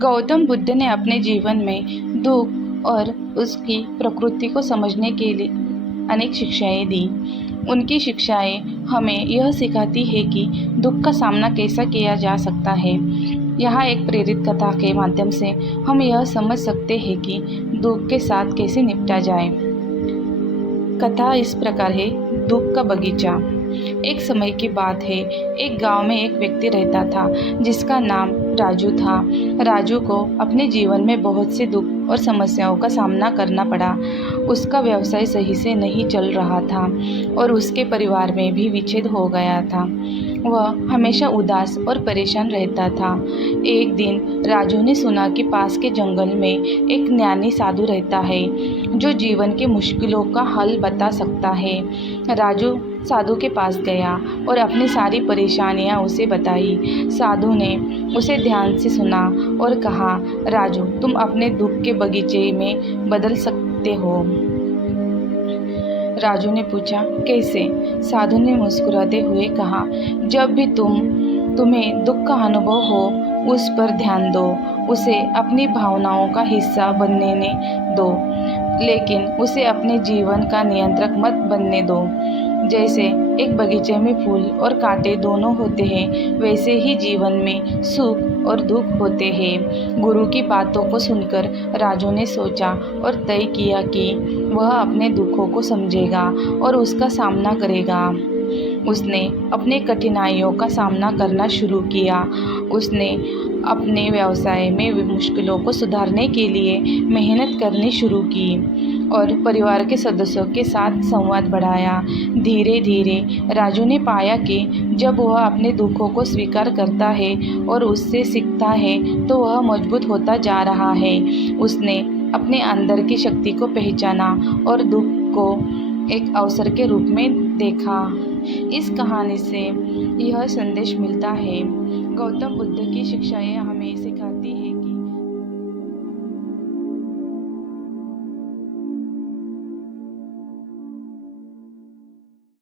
गौतम बुद्ध ने अपने जीवन में दुख और उसकी प्रकृति को समझने के लिए अनेक शिक्षाएं दी। उनकी शिक्षाएं हमें यह सिखाती है कि दुख का सामना कैसा किया जा सकता है। यहाँ एक प्रेरित कथा के माध्यम से हम यह समझ सकते हैं कि दुख के साथ कैसे निपटा जाए। कथा इस प्रकार है, दुख का बगीचा। एक समय की बात है, एक गांव में एक व्यक्ति रहता था जिसका नाम राजू था। राजू को अपने जीवन में बहुत से दुख और समस्याओं का सामना करना पड़ा। उसका व्यवसाय सही से नहीं चल रहा था और उसके परिवार में भी विच्छेद हो गया था। वह हमेशा उदास और परेशान रहता था। एक दिन राजू ने सुना कि पास के जंगल में एक ज्ञानी साधु रहता है जो जीवन की मुश्किलों का हल बता सकता है। राजू साधु के पास गया और अपनी सारी परेशानियां उसे बताई। साधु ने उसे ध्यान से सुना और कहा, राजू, तुम अपने दुख के बगीचे में बदल सकते हो। राजू ने पूछा, कैसे? साधु ने मुस्कुराते हुए कहा, जब भी तुम्हें दुख का अनुभव हो, उस पर ध्यान दो, उसे अपनी भावनाओं का हिस्सा बनने दो, लेकिन उसे अपने जीवन का नियंत्रक मत बनने दो। जैसे एक बगीचे में फूल और कांटे दोनों होते हैं, वैसे ही जीवन में सुख और दुख होते हैं। गुरु की बातों को सुनकर राजू ने सोचा और तय किया कि वह अपने दुखों को समझेगा और उसका सामना करेगा। उसने अपने कठिनाइयों का सामना करना शुरू किया। उसने अपने व्यवसाय में मुश्किलों को सुधारने के लिए मेहनत करनी शुरू की और परिवार के सदस्यों के साथ संवाद बढ़ाया। धीरे धीरे राजू ने पाया कि जब वह अपने दुखों को स्वीकार करता है और उससे सीखता है तो वह मजबूत होता जा रहा है। उसने अपने अंदर की शक्ति को पहचाना और दुख को एक अवसर के रूप में देखा। इस कहानी से यह संदेश मिलता है, गौतम बुद्ध की शिक्षाएं हमें सिखाती है कि